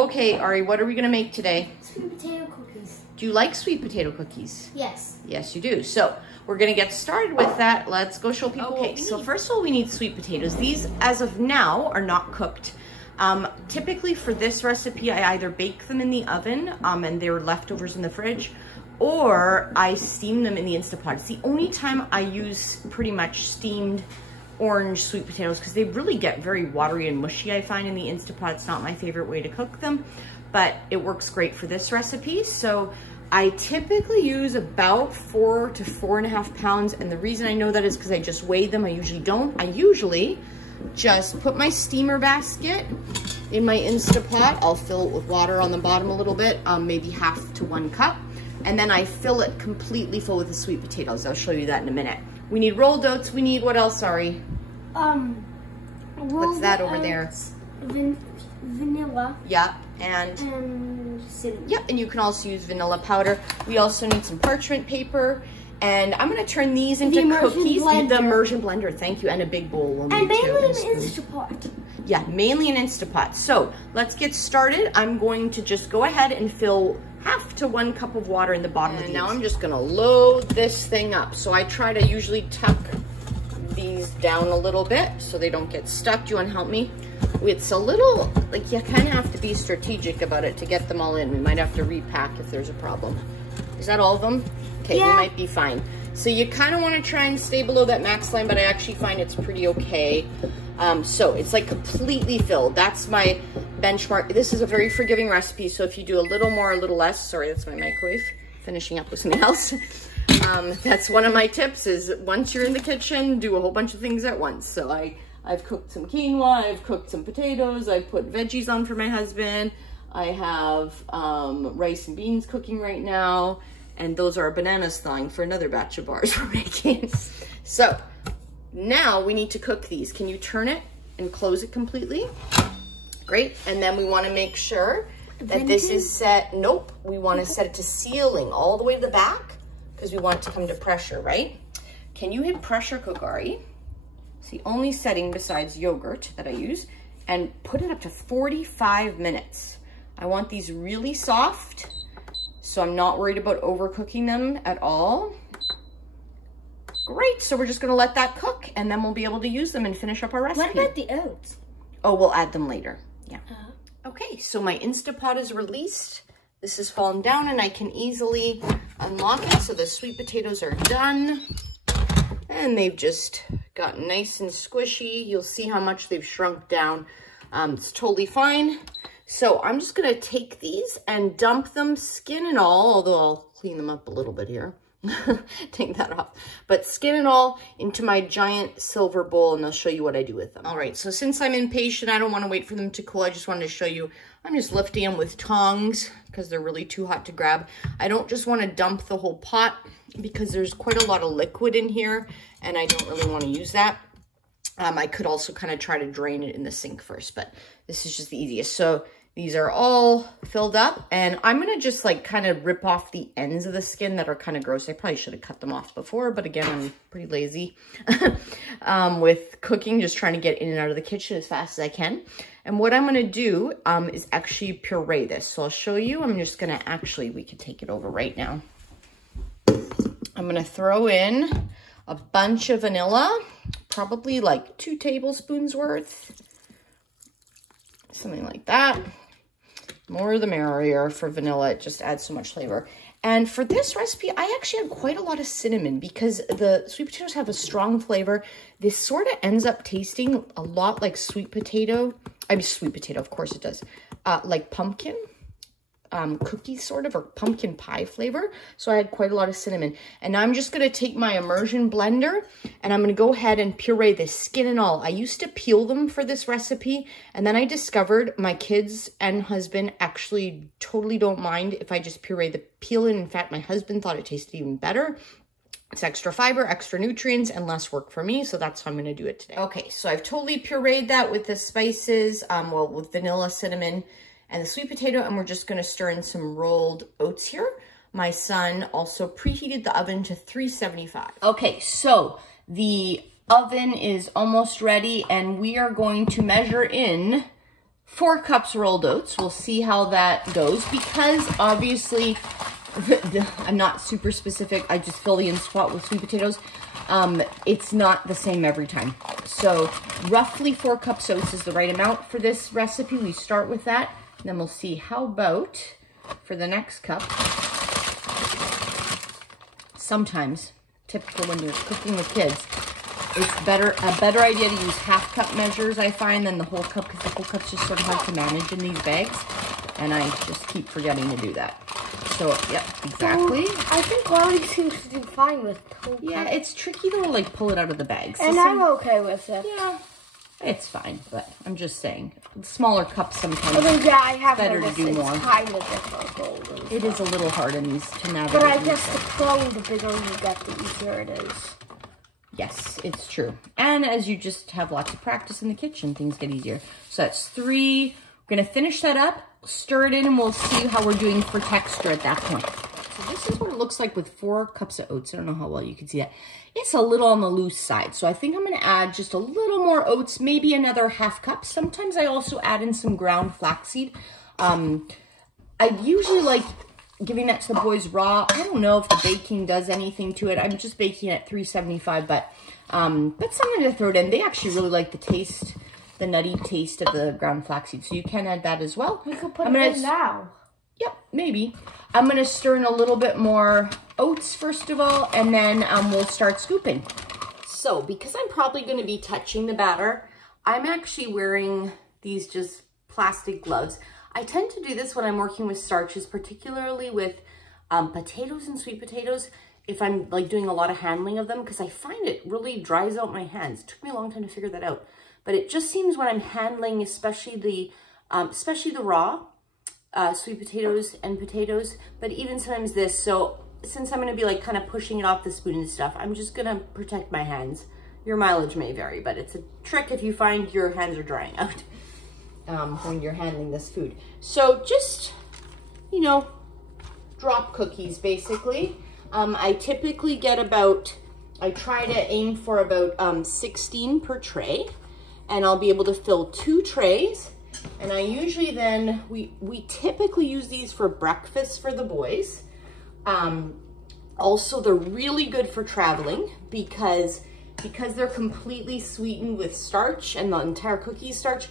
Okay, Ari, what are we gonna make today? Sweet potato cookies. Do you like sweet potato cookies? Yes. Yes, you do. So we're gonna get started with that. Let's go show people what we need. So first of all, we need sweet potatoes. These, as of now, are not cooked. Typically for this recipe, I either bake them in the oven and they're leftovers in the fridge, or I steam them in the Instapot. It's the only time I use pretty much steamed orange sweet potatoes because they really get very watery and mushy, I find, in the Instapot. It's not my favorite way to cook them, but it works great for this recipe. So I typically use about 4 to 4.5 pounds, and the reason I know that is because I just weigh them. I usually don't. I usually just put my steamer basket in my Instapot. I'll fill it with water on the bottom a little bit, maybe half to 1 cup. And then I fill it completely full with the sweet potatoes. I'll show you that in a minute. We need rolled oats. We need, what else, sorry? What's that over there? Vanilla. Yeah, and cinnamon. Yep, and you can also use vanilla powder. We also need some parchment paper. And I'm gonna turn these into cookies. The immersion blender, thank you, and a big bowl. We'll and mainly an Instapot. Yeah, mainly an Instapot. So let's get started. I'm going to just go ahead and fill half to 1 cup of water in the bottom of these. Now I'm just gonna load this thing up. So I try to usually tuck these down a little bit so they don't get stuck. Do you wanna help me? It's a little, like, you kind of have to be strategic about it to get them all in. We might have to repack if there's a problem. Is that all of them? Okay, yeah. We might be fine. So you kind of want to try and stay below that max line, but I actually find it's pretty okay. So it's like completely filled. That's my benchmark. This is a very forgiving recipe, so if you do a little more, a little less, sorry, that's my microwave, finishing up with something else. That's one of my tips is once you're in the kitchen, do a whole bunch of things at once. So I've cooked some quinoa, I've cooked some potatoes, I've put veggies on for my husband. I have rice and beans cooking right now. And those are bananas thawing for another batch of bars we're making. So now we need to cook these. Can you turn it and close it completely? Great. And then we want to make sure that this is set. Nope. We want to set it to sealing all the way to the back because we want it to come to pressure, right? Can you hit pressure cook, Ari? It's the only setting besides yogurt that I use. And put it up to 45 minutes. I want these really soft, so I'm not worried about overcooking them at all. Great, so we're just gonna let that cook and then we'll be able to use them and finish up our recipe. What about the oats? Oh, we'll add them later, yeah. Okay, so my Instapot is released. This has fallen down and I can easily unlock it. So the sweet potatoes are done and they've just gotten nice and squishy. You'll see how much they've shrunk down. It's totally fine. So I'm just gonna take these and dump them skin and all, although I'll clean them up a little bit here. Take that off. But skin and all into my giant silver bowl and I'll show you what I do with them. All right, so since I'm impatient, I don't wanna wait for them to cool. I just wanted to show you, I'm just lifting them with tongs because they're really too hot to grab. I don't just wanna dump the whole pot because there's quite a lot of liquid in here and I don't really wanna use that. I could also kind of try to drain it in the sink first, but this is just the easiest. So these are all filled up and I'm gonna just like kind of rip off the ends of the skin that are kind of gross. I probably should have cut them off before, but again, I'm pretty lazy with cooking, just trying to get in and out of the kitchen as fast as I can. And what I'm gonna do is actually puree this. So I'll show you, I'm just gonna we could take it over right now. I'm gonna throw in a bunch of vanilla, probably like 2 tablespoons worth, something like that. More the merrier for vanilla, it just adds so much flavor. And for this recipe, I actually had quite a lot of cinnamon because the sweet potatoes have a strong flavor. This sort of ends up tasting a lot like sweet potato. I mean, sweet potato, of course it does. Like pumpkin cookie sort of, or pumpkin pie flavor. So I had quite a lot of cinnamon. And now I'm just gonna take my immersion blender and I'm gonna go ahead and puree this skin and all. I used to peel them for this recipe and then I discovered my kids and husband actually totally don't mind if I just puree the peel. In fact, my husband thought it tasted even better. It's extra fiber, extra nutrients, and less work for me, so that's how I'm gonna do it today. Okay, so I've totally pureed that with the spices, well, with vanilla, cinnamon, and the sweet potato, and we're just gonna stir in some rolled oats here. My son also preheated the oven to 375. Okay, so the oven is almost ready, and we are going to measure in 4 cups rolled oats. We'll see how that goes because obviously I'm not super specific. I just fill the Instapot with sweet potatoes. It's not the same every time. So roughly 4 cups oats is the right amount for this recipe. We start with that. And then we'll see how about for the next cup. Sometimes, typical when you're cooking with kids, it's a better idea to use half cup measures, I find, than the whole cup, because the whole cup's just sort of hard to manage in these bags. And I just keep forgetting to do that. So, yep, exactly. I think Laurie seems to do fine with whole Yeah, it's tricky to like pull it out of the bag. So and I'm okay with it. Yeah, it's fine, but I'm just saying, smaller cups sometimes. I think, yeah, I have better to do more. It's kind of difficult. It is a little hard in these to navigate. But I guess the pro, the bigger you get, the easier it is. Yes, it's true. And as you just have lots of practice in the kitchen, things get easier. So that's 3. We're gonna finish that up, stir it in, and we'll see how we're doing for texture at that point. So this is what it looks like with 4 cups of oats. I don't know how well you can see that. It's a little on the loose side. So I think I'm gonna add just a little more oats, maybe another half cup. Sometimes I also add in some ground flaxseed. I usually like giving that to the boys raw. I don't know if the baking does anything to it. I'm just baking it at 375, but something to throw it in. They actually really like the taste, the nutty taste of the ground flaxseed, so you can add that as well. We could put it in now. Yep, maybe. I'm gonna stir in a little bit more oats first of all, and then we'll start scooping. So because I'm probably gonna be touching the batter, I'm actually wearing these just plastic gloves. I tend to do this when I'm working with starches, particularly with potatoes and sweet potatoes, if I'm like doing a lot of handling of them, because I find it really dries out my hands. It took me a long time to figure that out. But it just seems when I'm handling, especially the raw sweet potatoes and potatoes, but even sometimes this. So since I'm gonna be like kind of pushing it off the spoon and stuff, I'm just gonna protect my hands. Your mileage may vary, but it's a trick if you find your hands are drying out when you're handling this food. So just, you know, drop cookies basically. I typically get I try to aim for about 16 per tray, and I'll be able to fill 2 trays. And I usually then, we typically use these for breakfast for the boys. Also, they're really good for traveling because they're completely sweetened with starch and the entire cookie starch.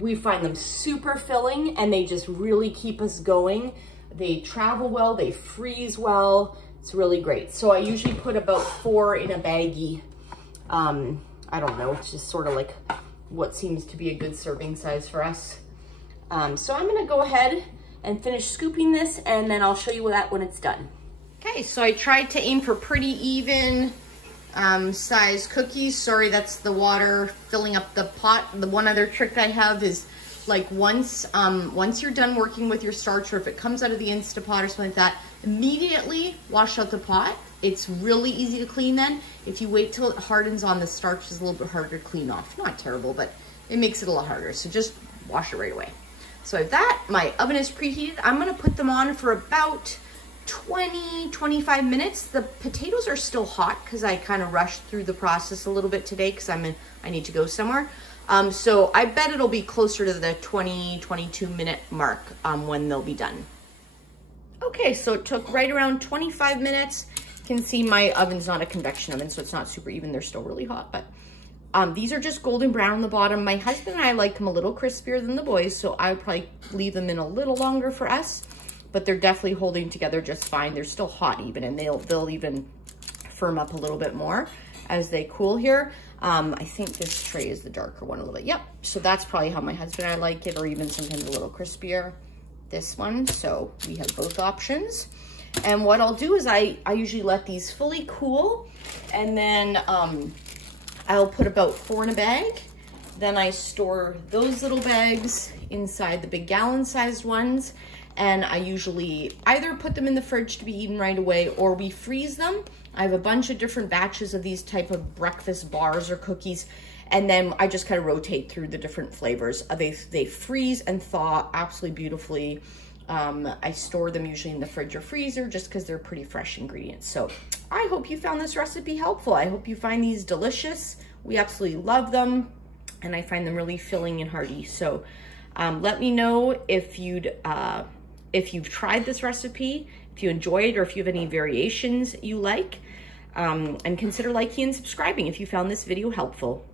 We find them super filling, and they just really keep us going. They travel well, they freeze well. It's really great. So I usually put about 4 in a baggie. I don't know, it's just sort of like what seems to be a good serving size for us. So I'm gonna go ahead and finish scooping this, and then I'll show you that when it's done. Okay, so I tried to aim for pretty even size cookies. Sorry, that's the water filling up the pot. The one other trick I have is like once you're done working with your starch, or if it comes out of the Instapot or something like that, immediately wash out the pot. It's really easy to clean then. If you wait till it hardens on, the starch is a little bit harder to clean off. Not terrible, but it makes it a lot harder. So just wash it right away. So I have that. My oven is preheated. I'm gonna put them on for about 20-25 minutes. The potatoes are still hot because I kind of rushed through the process a little bit today because I need to go somewhere. So I bet it'll be closer to the 20-22 minute mark when they'll be done. Okay, so it took right around 25 minutes. You can see my oven's not a convection oven, so it's not super even. They're still really hot, but these are just golden brown on the bottom. My husband and I like them a little crispier than the boys, so I would probably leave them in a little longer for us, but they're definitely holding together just fine. They're still hot even, and they'll even firm up a little bit more as they cool here. I think this tray is the darker one a little bit. Yep, so that's probably how my husband and I like it, or even sometimes a little crispier, this one. So we have both options. And what I'll do is I usually let these fully cool, and then I'll put about 4 in a bag. Then I store those little bags inside the big gallon-sized ones, and I usually either put them in the fridge to be eaten right away, or we freeze them. I have a bunch of different batches of these type of breakfast bars or cookies, and then I just kind of rotate through the different flavors. They freeze and thaw absolutely beautifully. I store them usually in the fridge or freezer just because they're pretty fresh ingredients. So I hope you found this recipe helpful. I hope you find these delicious. We absolutely love them. and I find them really filling and hearty. So let me know if you've tried this recipe, if you enjoy it, or if you have any variations you like, and consider liking and subscribing if you found this video helpful.